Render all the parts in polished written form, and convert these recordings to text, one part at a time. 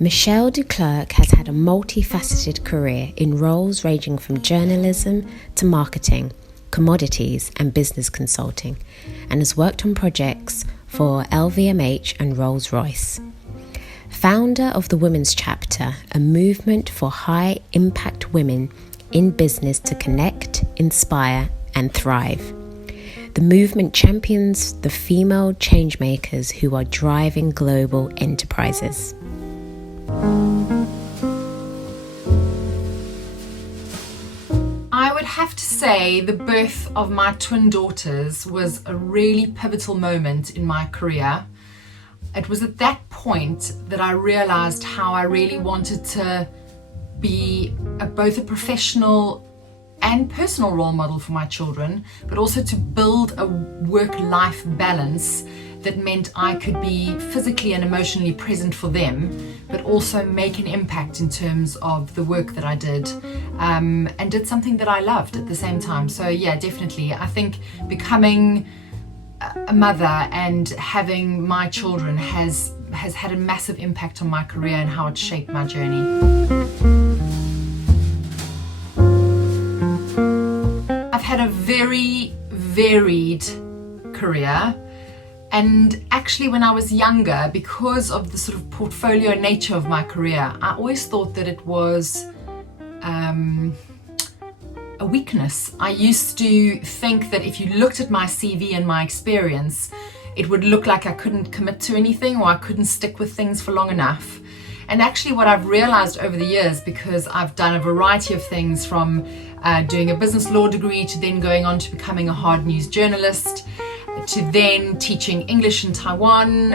Michelle de Klerk has had a multifaceted career in roles ranging from journalism to marketing, commodities and business consulting, and has worked on projects for LVMH and Rolls-Royce. Founder of the Women's Chapter, a movement for high-impact women in business to connect, inspire and thrive. The movement champions the female changemakers who are driving global enterprises. I would have to say the birth of my twin daughters was a really pivotal moment in my career. It was at that point that I realized how I really wanted to be both a professional and personal role model for my children, but also to build a work-life balance that meant I could be physically and emotionally present for them, but also make an impact in terms of the work that I did, and did something that I loved at the same time. So yeah, definitely. I think becoming a mother and having my children has had a massive impact on my career and how it shaped my journey. I've had a very varied career. And actually when I was younger, because of the sort of portfolio nature of my career, I always thought that it was a weakness. I used to think that if you looked at my CV and my experience, it would look like I couldn't commit to anything or I couldn't stick with things for long enough. And actually what I've realized over the years, because I've done a variety of things from doing a business law degree to then going on to becoming a hard news journalist, to then teaching English in Taiwan,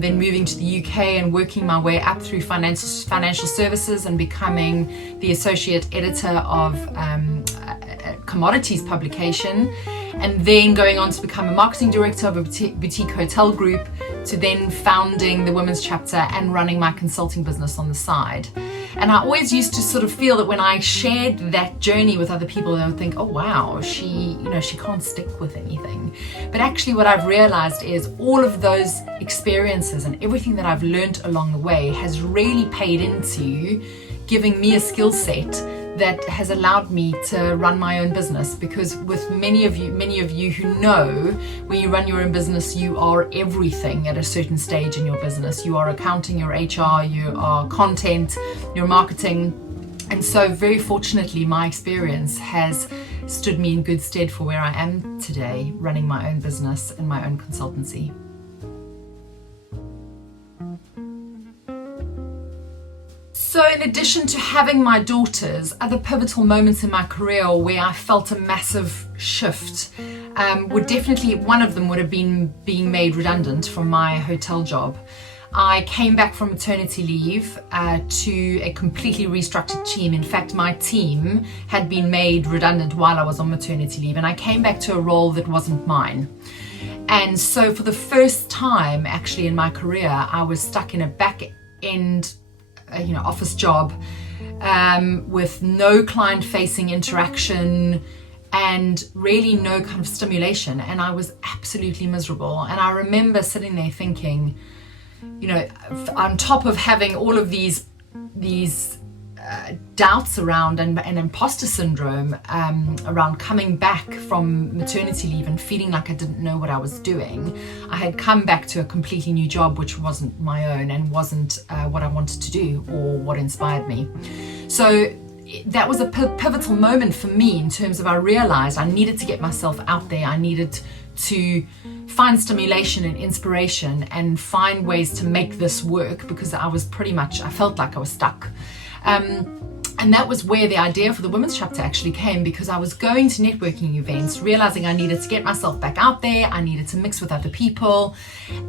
then moving to the UK and working my way up through financial services and becoming the associate editor of a commodities publication, and then going on to become a marketing director of a boutique hotel group, to then founding the Women's Chapter and running my consulting business on the side. And I always used to sort of feel that when I shared that journey with other people, they would think, oh wow, she can't stick with anything. But actually what I've realized is all of those experiences and everything that I've learned along the way has really paid into giving me a skill set that has allowed me to run my own business. Because with many of you who know, when you run your own business, you are everything at a certain stage in your business. You are accounting, you're HR, you are content, you're marketing. And so very fortunately, my experience has stood me in good stead for where I am today, running my own business and my own consultancy. So in addition to having my daughters, other pivotal moments in my career where I felt a massive shift would definitely, one of them would have been being made redundant from my hotel job. I came back from maternity leave to a completely restructured team. In fact, my team had been made redundant while I was on maternity leave, and I came back to a role that wasn't mine. And so for the first time actually in my career, I was stuck in a back-end office job with no client-facing interaction and really no kind of stimulation, and I was absolutely miserable. And I remember sitting there thinking, on top of having all of these doubts around and imposter syndrome around coming back from maternity leave and feeling like I didn't know what I was doing, I had come back to a completely new job which wasn't my own and wasn't what I wanted to do or what inspired me. So that was a pivotal moment for me in terms of I realized I needed to get myself out there. I needed to find stimulation and inspiration and find ways to make this work, because I felt like I was stuck. And that was where the idea for the Women's Chapter actually came, because I was going to networking events, realizing I needed to get myself back out there, I needed to mix with other people,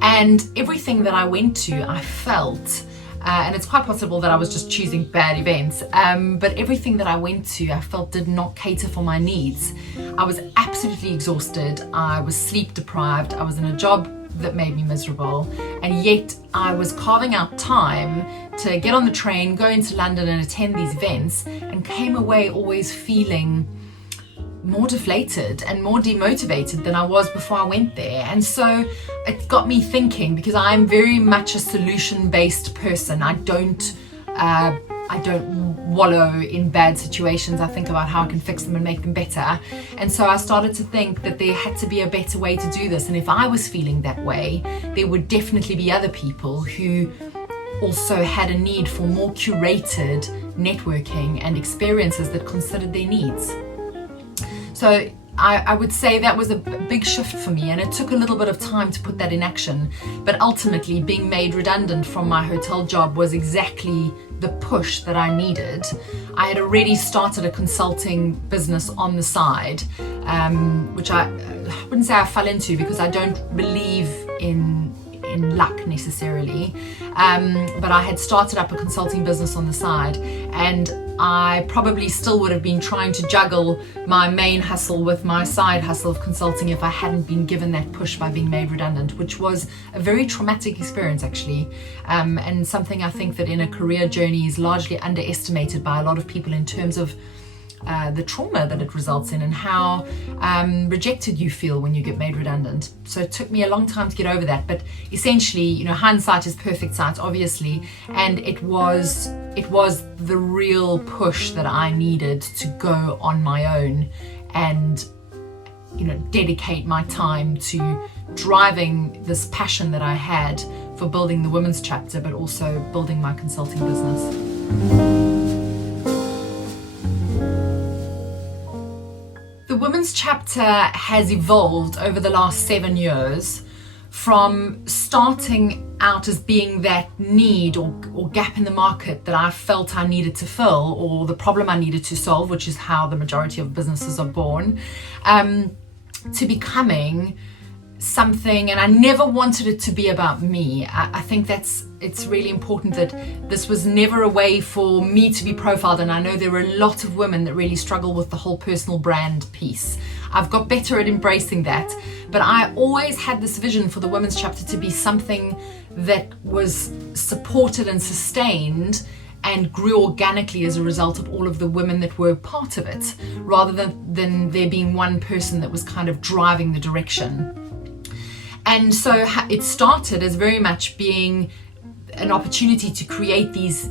and everything that I went to, I felt, and it's quite possible that I was just choosing bad events, but everything that I went to, I felt did not cater for my needs. I was absolutely exhausted, I was sleep deprived, I was in a job that made me miserable, and yet I was carving out time to get on the train, go into London and attend these events, and came away always feeling more deflated and more demotivated than I was before I went there. And so it got me thinking, because I'm very much a solution-based person. I don't wallow in bad situations. I think about how I can fix them and make them better. And so I started to think that there had to be a better way to do this. And if I was feeling that way, there would definitely be other people who also had a need for more curated networking and experiences that considered their needs. So I would say that was a big shift for me, and it took a little bit of time to put that in action. But ultimately, being made redundant from my hotel job was exactly the push that I needed. I had already started a consulting business on the side, which I wouldn't say I fell into, because I don't believe in luck necessarily, but I had started up a consulting business on the side, and I probably still would have been trying to juggle my main hustle with my side hustle of consulting if I hadn't been given that push by being made redundant, which was a very traumatic experience actually, and something I think that in a career journey is largely underestimated by a lot of people in terms of the trauma that it results in and how rejected you feel when you get made redundant. So it took me a long time to get over that, but essentially, hindsight is perfect sight, obviously, and it was the real push that I needed to go on my own and dedicate my time to driving this passion that I had for building the women's chapter, but also building my consulting business. The women's chapter has evolved over the last 7 years from starting out as being that need or gap in the market that I felt I needed to fill, or the problem I needed to solve, which is how the majority of businesses are born, to becoming something. And I never wanted it to be about me. I think it's really important that this was never a way for me to be profiled, and I know there are a lot of women that really struggle with the whole personal brand piece. I've got better at embracing that, but I always had this vision for the women's chapter to be something that was supported and sustained and grew organically as a result of all of the women that were part of it, rather than there being one person that was kind of driving the direction. And so it started as very much being an opportunity to create these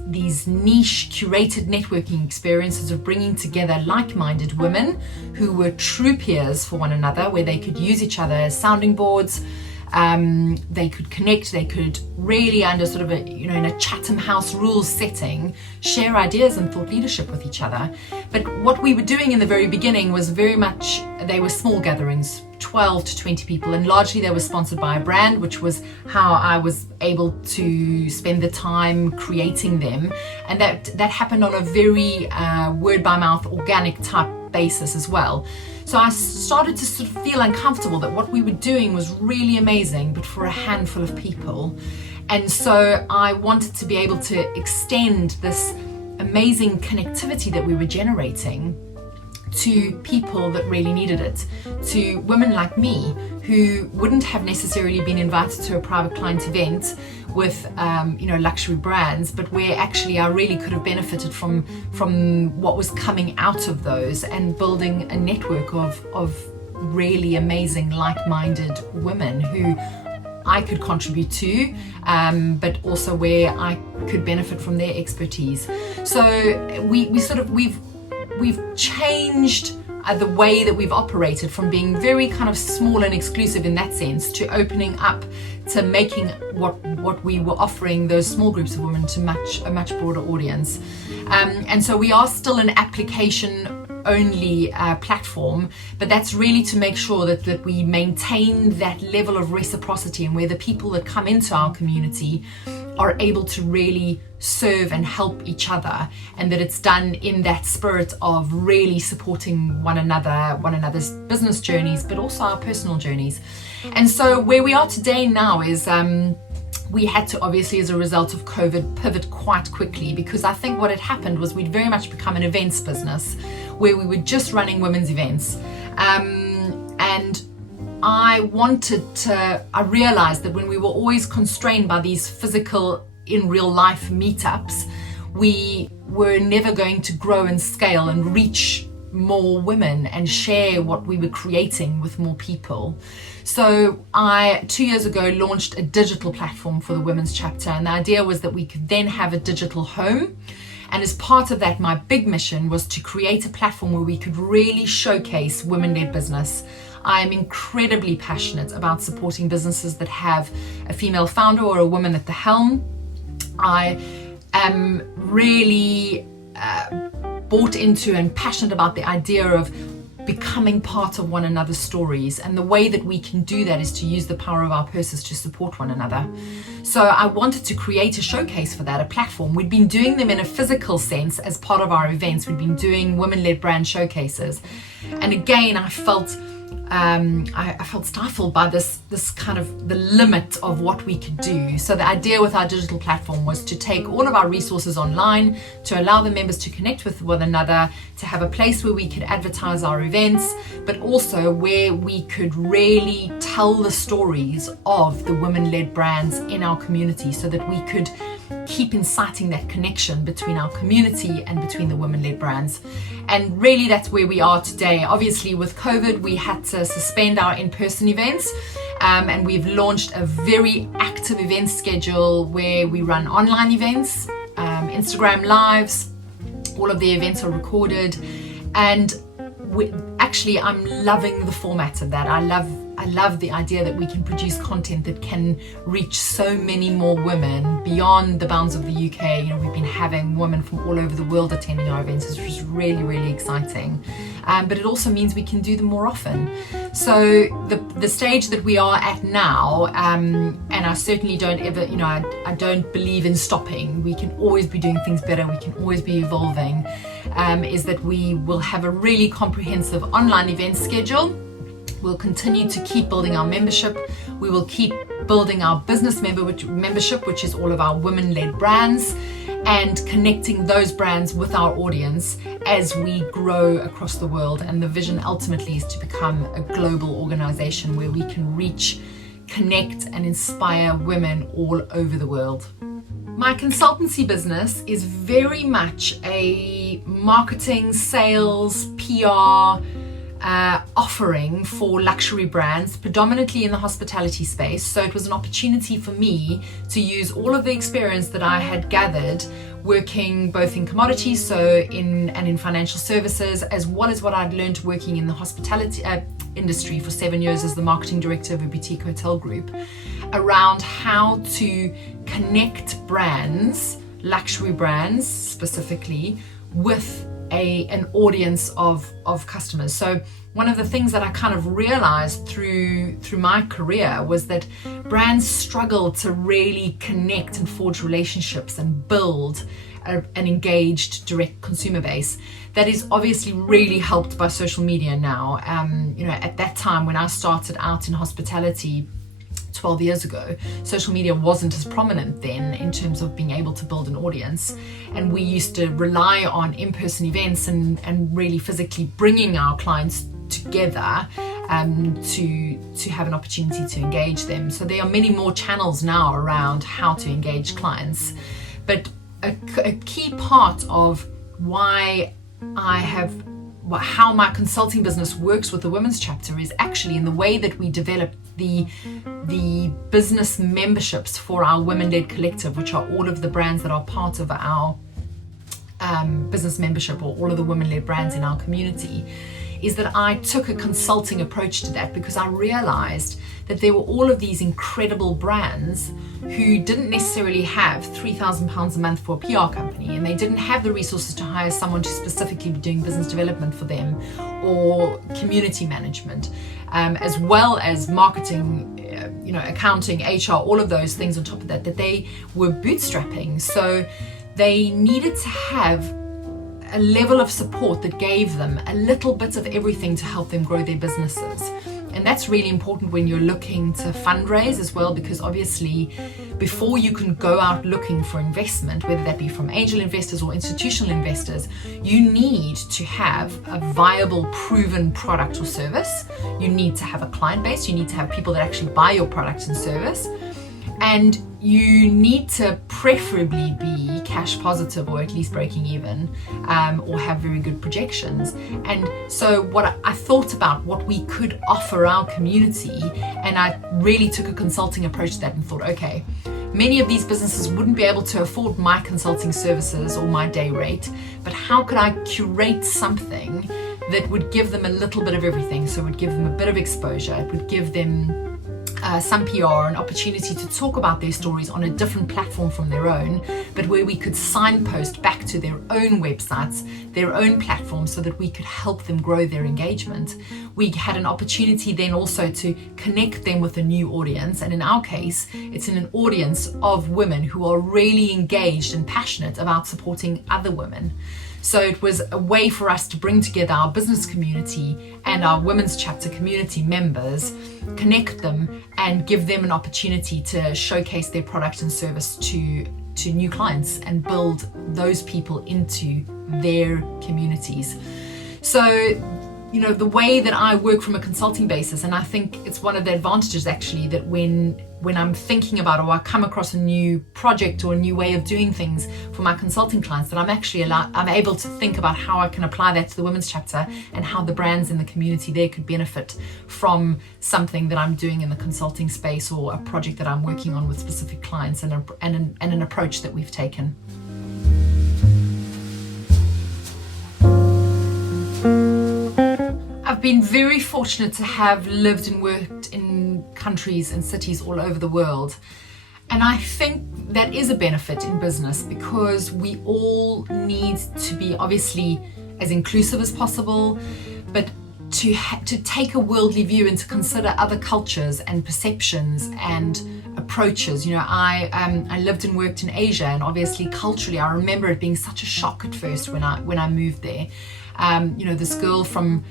niche curated networking experiences of bringing together like-minded women who were true peers for one another, where they could use each other as sounding boards. They could connect, they could really, under sort of in a Chatham House rules setting, share ideas and thought leadership with each other. But what we were doing in the very beginning was very much, they were small gatherings, 12 to 20 people, and largely they were sponsored by a brand, which was how I was able to spend the time creating them. And that happened on a very word by mouth, organic type basis as well. So I started to sort of feel uncomfortable that what we were doing was really amazing, but for a handful of people. And so I wanted to be able to extend this amazing connectivity that we were generating to people that really needed it, to women like me who wouldn't have necessarily been invited to a private client event with luxury brands, but where actually I really could have benefited from what was coming out of those and building a network of really amazing like-minded women who I could contribute to, but also where I could benefit from their expertise. So we've changed the way that we've operated from being very kind of small and exclusive in that sense to opening up to making what we were offering those small groups of women to a much broader audience. And so we are still an application only platform, but that's really to make sure that we maintain that level of reciprocity, and where the people that come into our community are able to really serve and help each other, and that it's done in that spirit of really supporting one another's business journeys, but also our personal journeys. And so where we are today now is we had to, obviously, as a result of COVID, pivot quite quickly, because I think what had happened was we'd very much become an events business where we were just running women's events. And I realized that when we were always constrained by these physical, in real life meetups, we were never going to grow and scale and reach more women and share what we were creating with more people. So I, 2 years ago, launched a digital platform for the women's chapter, and the idea was that we could then have a digital home. And as part of that, my big mission was to create a platform where we could really showcase women-led business. I am incredibly passionate about supporting businesses that have a female founder or a woman at the helm. I am really bought into and passionate about the idea of becoming part of one another's stories, and the way that we can do that is to use the power of our purses to support one another. So I wanted to create a showcase for that, a platform. We'd been doing them in a physical sense as part of our events. We'd been doing women-led brand showcases, and again I felt stifled by this kind of the limit of what we could do. So the idea with our digital platform was to take all of our resources online, to allow the members to connect with one another, to have a place where we could advertise our events, but also where we could really tell the stories of the women-led brands in our community, so that we could keep inciting that connection between our community and between the women-led brands. And really that's where we are today. Obviously with COVID we had to suspend our in-person events, and we've launched a very active event schedule where we run online events, Instagram lives. All of the events are recorded, and I'm loving the format of that. I love the idea that we can produce content that can reach so many more women beyond the bounds of the UK. We've been having women from all over the world attending our events, which is really, really exciting. But it also means we can do them more often. So the stage that we are at now, and I certainly don't ever, I don't believe in stopping. We can always be doing things better. We can always be evolving. Is that we will have a really comprehensive online event schedule. We'll continue to keep building our membership. We will keep building our business membership, which is all of our women-led brands, and connecting those brands with our audience as we grow across the world. And the vision ultimately is to become a global organization where we can reach, connect, and inspire women all over the world. My consultancy business is very much a marketing, sales, PR offering for luxury brands, predominantly in the hospitality space. So it was an opportunity for me to use all of the experience that I had gathered working both in commodities, so in financial services, as well as what I'd learned working in the hospitality industry for 7 years as the marketing director of a boutique hotel group, around how to connect brands, luxury brands specifically, with an audience of customers. So one of the things that I kind of realized through my career was that brands struggle to really connect and forge relationships and build an engaged direct consumer base. That is obviously really helped by social media now. At that time when I started out in hospitality 12 years ago, social media wasn't as prominent then in terms of being able to build an audience, and we used to rely on in-person events and really physically bringing our clients together to have an opportunity to engage them. So there are many more channels now around how to engage clients, but a key part of how my consulting business works with the women's chapter is actually in the way that we develop the business memberships for our women-led collective, which are all of the brands that are part of our business membership, or all of the women-led brands in our community, is that I took a consulting approach to that, because I realized that there were all of these incredible brands who didn't necessarily have £3,000 a month for a PR company, and they didn't have the resources to hire someone to specifically be doing business development for them or community management, as well as marketing, accounting, HR, all of those things on top of that they were bootstrapping. So they needed to have a level of support that gave them a little bit of everything to help them grow their businesses. And that's really important when you're looking to fundraise as well, because obviously before you can go out looking for investment, whether that be from angel investors or institutional investors, you need to have a viable, proven product or service. You need to have a client base. You need to have people that actually buy your product and service. And you need to preferably be cash positive, or at least breaking even, or have very good projections. And so what I thought about what we could offer our community, and I really took a consulting approach to that and thought, okay, many of these businesses wouldn't be able to afford my consulting services or my day rate, but how could I curate something that would give them a little bit of everything? So it would give them a bit of exposure, it would give them some PR, an opportunity to talk about their stories on a different platform from their own, but where we could signpost back to their own websites, their own platforms, so that we could help them grow their engagement. We had an opportunity then also to connect them with a new audience, and in our case, it's in an audience of women who are really engaged and passionate about supporting other women. So it was a way for us to bring together our business community and our women's chapter community members, connect them and give them an opportunity to showcase their product and service to new clients and build those people into their communities. So, you know, the way that I work from a consulting basis, and I think it's one of the advantages actually, that when I'm thinking about, or I come across a new project or a new way of doing things for my consulting clients, that I'm able to think about how I can apply that to the women's chapter and how the brands in the community there could benefit from something that I'm doing in the consulting space, or a project that I'm working on with specific clients, and an approach that we've taken. I've been very fortunate to have lived and worked in countries and cities all over the world. And I think that is a benefit in business, because we all need to be obviously as inclusive as possible, but to take a worldly view and to consider other cultures and perceptions and approaches. You know, I lived and worked in Asia, and obviously culturally I remember it being such a shock at first when I moved there. You know, this girl from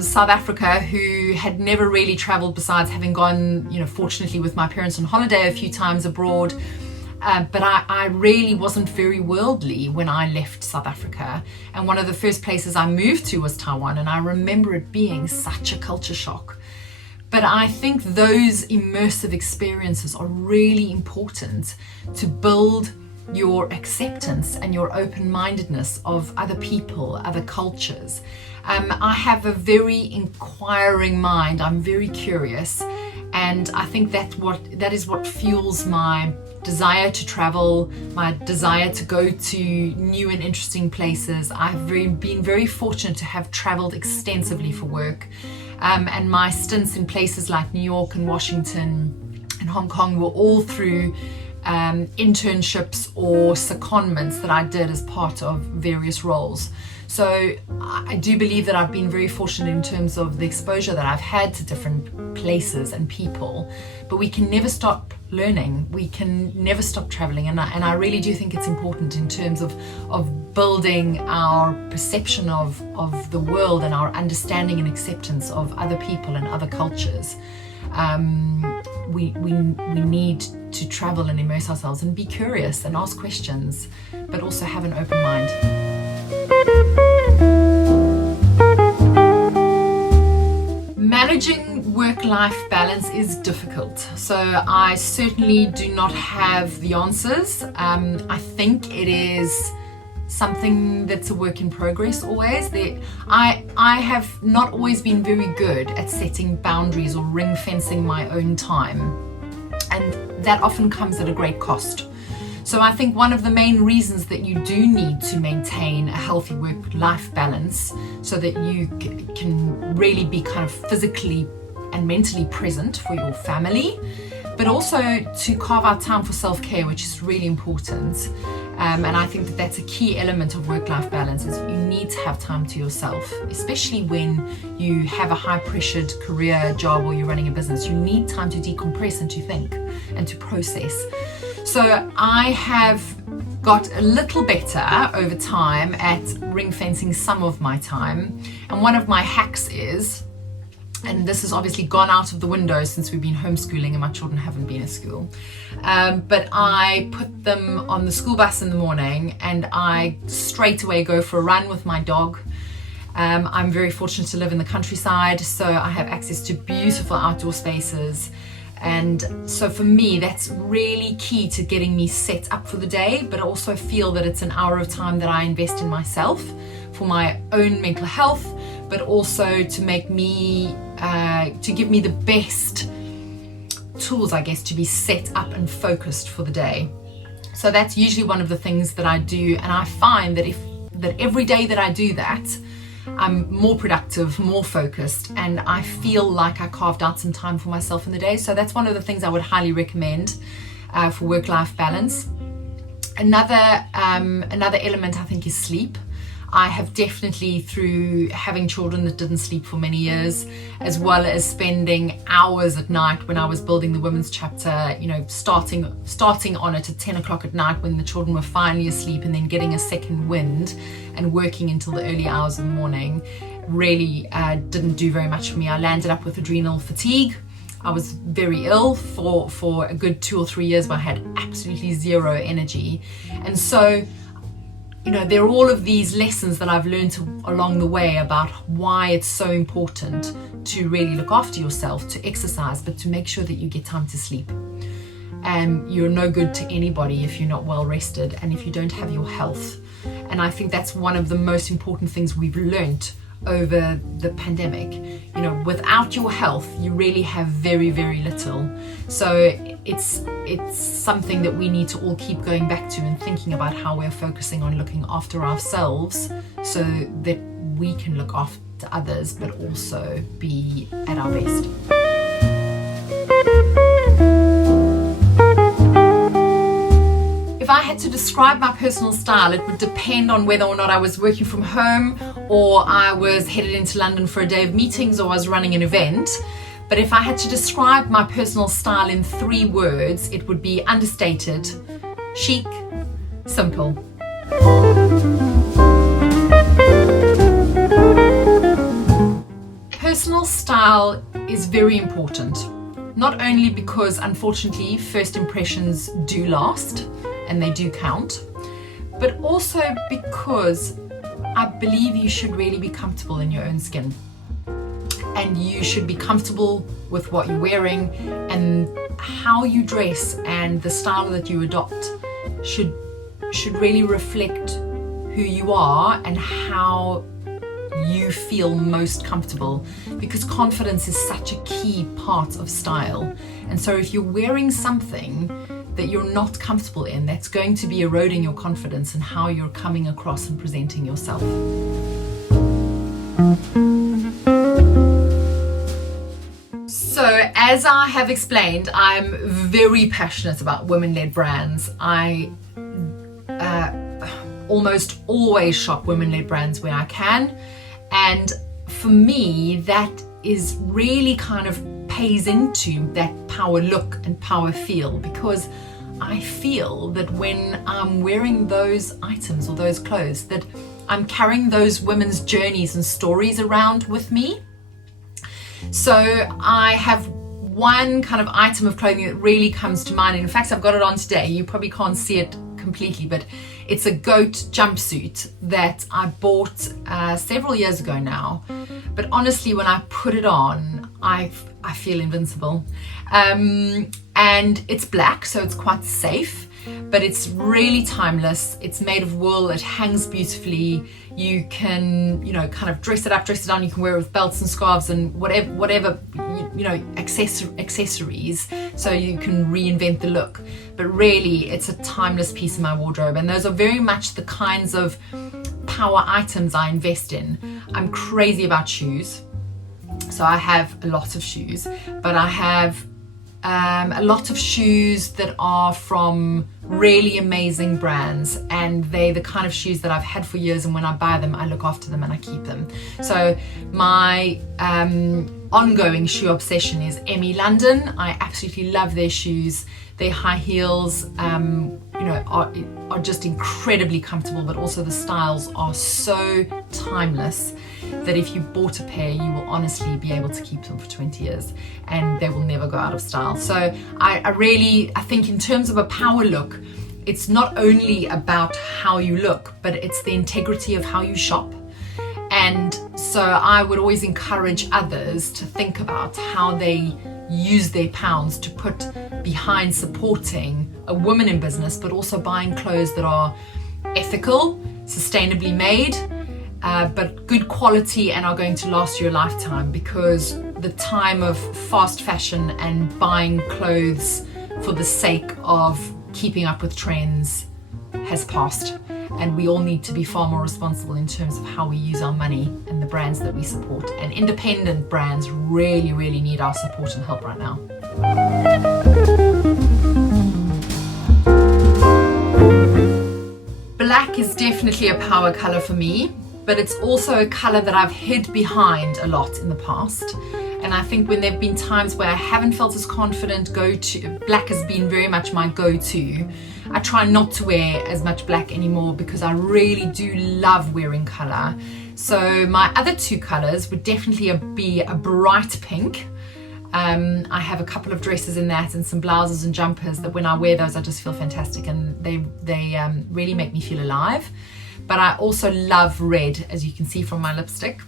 South Africa who had never really traveled besides having gone, you know, fortunately with my parents on holiday a few times abroad. But I really wasn't very worldly when I left South Africa. And one of the first places I moved to was Taiwan, and I remember it being such a culture shock. But I think those immersive experiences are really important to build your acceptance and your open-mindedness of other people, other cultures. I have a very inquiring mind. I'm very curious, and I think that is what fuels my desire to travel, my desire to go to new and interesting places. I've been very fortunate to have traveled extensively for work, and my stints in places like New York and Washington and Hong Kong were all through internships or secondments that I did as part of various roles. So I do believe that I've been very fortunate in terms of the exposure that I've had to different places and people, but we can never stop learning, we can never stop traveling, and I really do think it's important in terms of building our perception of the world and our understanding and acceptance of other people and other cultures. We need to travel and immerse ourselves and be curious and ask questions, but also have an open mind. Managing work-life balance is difficult, so I certainly do not have the answers. I think it is something that's a work in progress always. I have not always been very good at setting boundaries or ring fencing my own time, and that often comes at a great cost. So I think one of the main reasons that you do need to maintain a healthy work-life balance, so that you can really be kind of physically and mentally present for your family, but also to carve out time for self-care, which is really important. And I think that that's a key element of work-life balance, is you need to have time to yourself, especially when you have a high-pressured career job or you're running a business. You need time to decompress and to think and to process. So I have got a little better over time at ring fencing some of my time. And one of my hacks is, and this has obviously gone out of the window since we've been homeschooling and my children haven't been at school, but I put them on the school bus in the morning and I straight away go for a run with my dog. I'm very fortunate to live in the countryside, so I have access to beautiful outdoor spaces. And so for me, that's really key to getting me set up for the day, but also feel that it's an hour of time that I invest in myself for my own mental health, but also to make me, to give me the best tools, I guess, to be set up and focused for the day. So that's usually one of the things that I do, and I find that every day that I do that, I'm more productive, more focused, and I feel like I carved out some time for myself in the day. So that's one of the things I would highly recommend for work-life balance. Another element I think is sleep. I have definitely, through having children that didn't sleep for many years, as well as spending hours at night when I was building the women's chapter, starting on it at 10 o'clock at night when the children were finally asleep, and then getting a second wind and working until the early hours of the morning, really didn't do very much for me. I landed up with adrenal fatigue. I was very ill for a good 2 or 3 years where I had absolutely zero energy. And so, there are all of these lessons that I've learned along the way about why it's so important to really look after yourself, to exercise, but to make sure that you get time to sleep. And you're no good to anybody if you're not well rested and if you don't have your health. And I think that's one of the most important things we've learnt over the pandemic. Without your health, you really have very, very little. So it's something that we need to all keep going back to and thinking about how we're focusing on looking after ourselves so that we can look after others, but also be at our best. If I had to describe my personal style, it would depend on whether or not I was working from home, or I was headed into London for a day of meetings, or I was running an event. But if I had to describe my personal style in 3 words, it would be understated, chic, simple. Personal style is very important, not only because, unfortunately, first impressions do last and they do count, but also because I believe you should really be comfortable in your own skin. And you should be comfortable with what you're wearing, and how you dress and the style that you adopt should really reflect who you are and how you feel most comfortable, because confidence is such a key part of style. And so if you're wearing something that you're not comfortable in, that's going to be eroding your confidence and how you're coming across and presenting yourself. So, as I have explained, I'm very passionate about women-led brands. I almost always shop women-led brands where I can. And for me, that is really kind of pays into that power look and power feel, because I feel that when I'm wearing those items or those clothes, that I'm carrying those women's journeys and stories around with me. So I have one kind of item of clothing that really comes to mind. And in fact, I've got it on today. You probably can't see it completely, but it's a goat jumpsuit that I bought several years ago now. But honestly, when I put it on, I feel invincible. And it's black, so it's quite safe, but it's really timeless. It's made of wool, it hangs beautifully. You can, kind of dress it up, dress it down. You can wear it with belts and scarves and whatever accessories, so you can reinvent the look. But really, it's a timeless piece in my wardrobe, and those are very much the kinds of power items I invest in. I'm crazy about shoes, so I have a lot of shoes, but I have a lot of shoes that are from really amazing brands, and they're the kind of shoes that I've had for years, and when I buy them, I look after them and I keep them. So my ongoing shoe obsession is Emmy London. I absolutely love their shoes. Their high heels are just incredibly comfortable, but also the styles are so timeless that if you bought a pair, you will honestly be able to keep them for 20 years and they will never go out of style. So I think in terms of a power look, it's not only about how you look, but it's the integrity of how you shop. And so I would always encourage others to think about how they use their pounds to put behind supporting a woman in business, but also buying clothes that are ethical, sustainably made, but good quality and are going to last you a lifetime, because the time of fast fashion and buying clothes for the sake of keeping up with trends has passed, and we all need to be far more responsible in terms of how we use our money and the brands that we support. And independent brands really, really need our support and help right now. Black is definitely a power color for me, but it's also a color that I've hid behind a lot in the past. And I think when there have been times where I haven't felt as confident, black has been very much my go-to. I try not to wear as much black anymore because I really do love wearing color. So my other two colors would definitely be a bright pink. I have a couple of dresses in that and some blouses and jumpers that when I wear those I just feel fantastic, and they really make me feel alive. But I also love red, as you can see from my lipstick.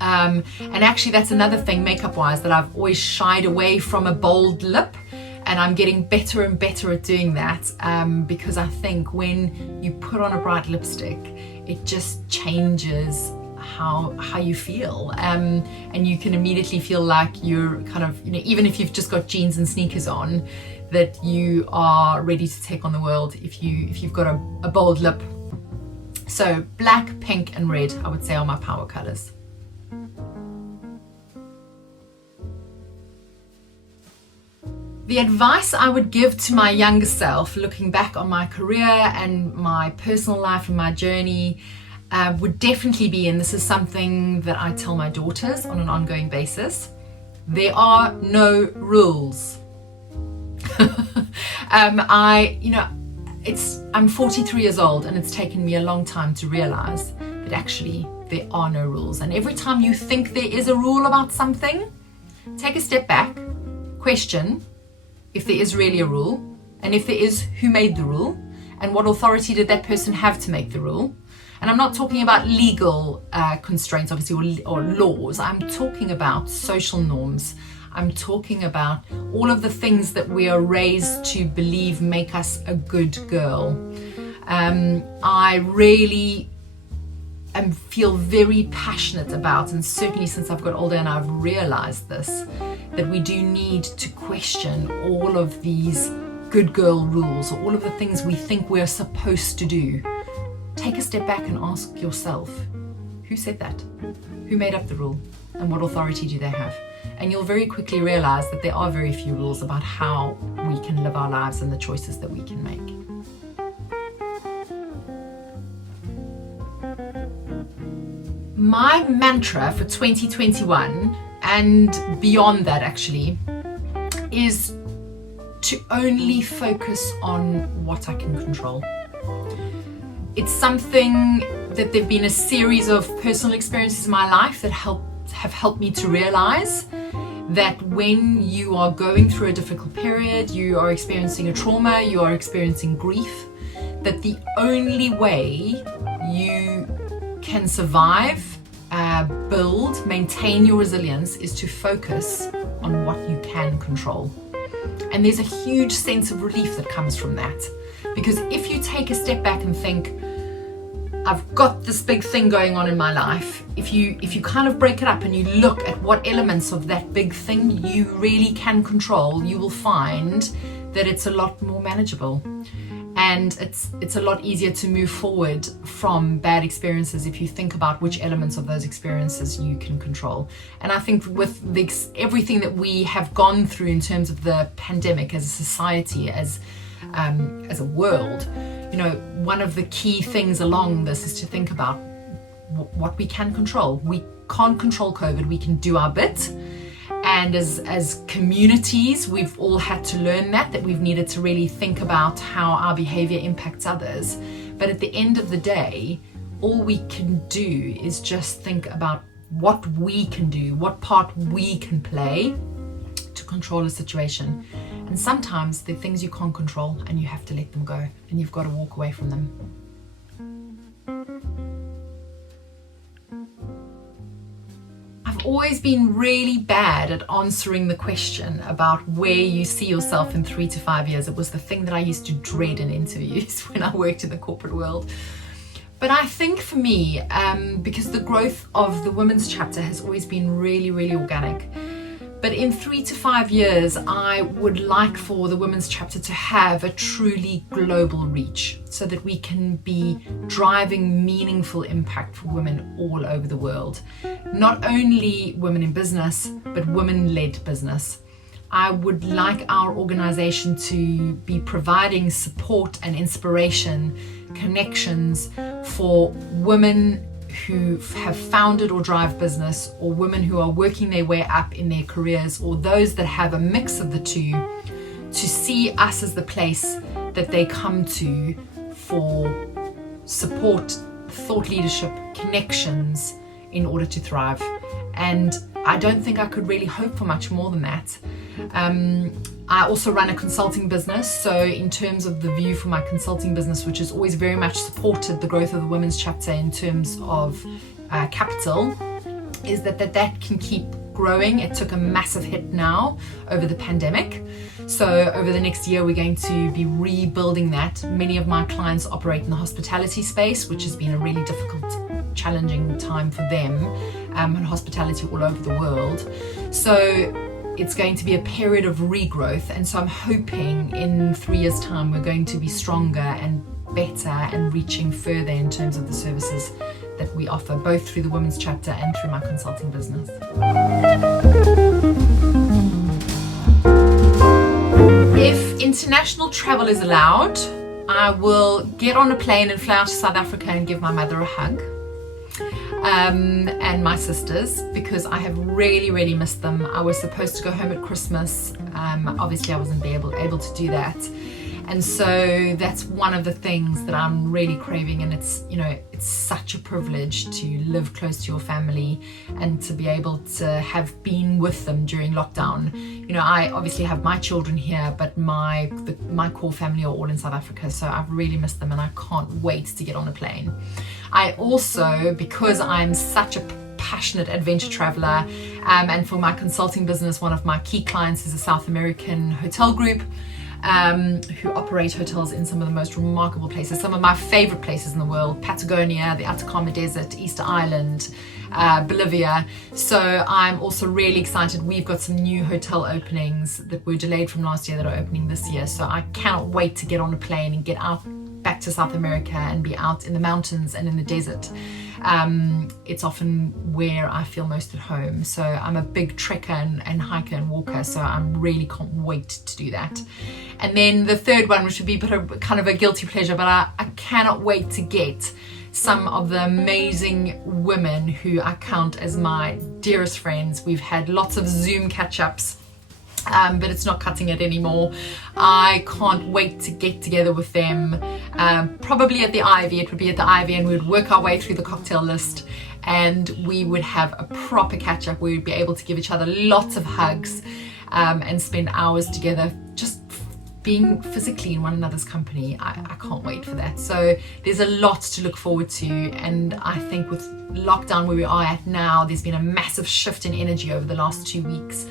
And actually that's another thing makeup wise, that I've always shied away from a bold lip, and I'm getting better and better at doing that, because I think when you put on a bright lipstick it just changes how you feel, and you can immediately feel like you're kind of, even if you've just got jeans and sneakers on, that you are ready to take on the world if you've got a bold lip. So black, pink and red I would say are my power colors. The advice I would give to my younger self, looking back on my career and my personal life and my journey, would definitely be, and this is something that I tell my daughters on an ongoing basis, there are no rules. I'm 43 years old, and it's taken me a long time to realize that actually there are no rules. And every time you think there is a rule about something, take a step back, question if there is really a rule, and if there is, who made the rule, and what authority did that person have to make the rule. And I'm not talking about legal constraints, obviously, or laws. I'm talking about social norms. I'm talking about all of the things that we are raised to believe make us a good girl. I really feel very passionate about, and certainly since I've got older and I've realized this, that we do need to question all of these good girl rules, or all of the things we think we're supposed to do. Take a step back and ask yourself, who said that? Who made up the rule? And what authority do they have? And you'll very quickly realize that there are very few rules about how we can live our lives and the choices that we can make. My mantra for 2021 and beyond that actually is to only focus on what I can control. It's something that there've been a series of personal experiences in my life that have helped me to realize that when you are going through a difficult period, you are experiencing a trauma, you are experiencing grief, that the only way you can survive, build, maintain your resilience is to focus on what you can control. And there's a huge sense of relief that comes from that. Because if you take a step back and think, I've got this big thing going on in my life, if you kind of break it up and you look at what elements of that big thing you really can control, you will find that it's a lot more manageable. And it's a lot easier to move forward from bad experiences if you think about which elements of those experiences you can control. And I think with everything that we have gone through in terms of the pandemic as a society, as a world, one of the key things along this is to think about what we can control. We can't control COVID, we can do our bit. And as communities, we've all had to learn that we've needed to really think about how our behavior impacts others. But at the end of the day, all we can do is just think about what we can do, what part we can play to control a situation. And sometimes there are things you can't control and you have to let them go and you've got to walk away from them. I've always been really bad at answering the question about where you see yourself in 3 to 5 years. It was the thing that I used to dread in interviews when I worked in the corporate world. But I think for me, because the growth of the women's chapter has always been really, really organic, but in 3 to 5 years, I would like for the women's chapter to have a truly global reach so that we can be driving meaningful impact for women all over the world. Not only women in business, but women-led business. I would like our organization to be providing support and inspiration, connections for women who have founded or drive business, or women who are working their way up in their careers, or those that have a mix of the two, to see us as the place that they come to for support, thought leadership, connections in order to thrive. And I don't think I could really hope for much more than that. I also run a consulting business, so in terms of the view for my consulting business, which has always very much supported the growth of the women's chapter in terms of capital, is that can keep growing. It took a massive hit now over the pandemic. So over the next year, we're going to be rebuilding that. Many of my clients operate in the hospitality space, which has been a really difficult, challenging time for them, and hospitality all over the world. So it's going to be a period of regrowth, and so I'm hoping in 3 years' time we're going to be stronger and better and reaching further in terms of the services that we offer, both through the women's chapter and through my consulting business. If international travel is allowed, I will get on a plane and fly out to South Africa and give my mother a hug. And my sisters, because I have really, really missed them. I was supposed to go home at Christmas. Obviously I wasn't able to do that. And so that's one of the things that I'm really craving, and it's such a privilege to live close to your family and to be able to have been with them during lockdown. I obviously have my children here, but my core family are all in South Africa, so I've really missed them and I can't wait to get on a plane. I also, because I'm such a passionate adventure traveler, and for my consulting business, one of my key clients is a South American hotel group who operate hotels in some of the most remarkable places, some of my favorite places in the world: Patagonia, the Atacama Desert, Easter Island, Bolivia. So I'm also really excited. We've got some new hotel openings that were delayed from last year that are opening this year. So I cannot wait to get on a plane and get out back to South America and be out in the mountains and in the desert. It's often where I feel most at home. So I'm a big trekker and hiker and walker, so I really can't wait to do that. And then the third one, which would be kind of a guilty pleasure, but I cannot wait to get some of the amazing women who I count as my dearest friends. We've had lots of Zoom catch-ups, but it's not cutting it anymore. I can't wait to get together with them, probably at the Ivy. It would be at the Ivy, and we would work our way through the cocktail list, and we would have a proper catch-up. We would be able to give each other lots of hugs, and spend hours together just being physically in one another's company. I can't wait for that. So there's a lot to look forward to, and I think with lockdown where we are at now, there's been a massive shift in energy over the last 2 weeks.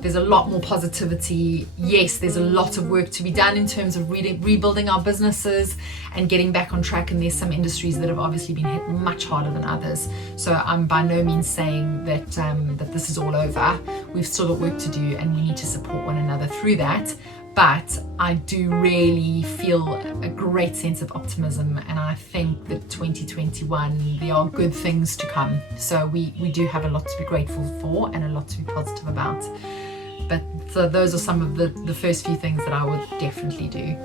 There's a lot more positivity. Yes, there's a lot of work to be done in terms of rebuilding our businesses and getting back on track, and there's some industries that have obviously been hit much harder than others. So I'm by no means saying that that this is all over. We've still got work to do, and we need to support one another through that. But I do really feel a great sense of optimism, and I think that 2021, there are good things to come. So we do have a lot to be grateful for and a lot to be positive about. But so those are some of the first few things that I would definitely do.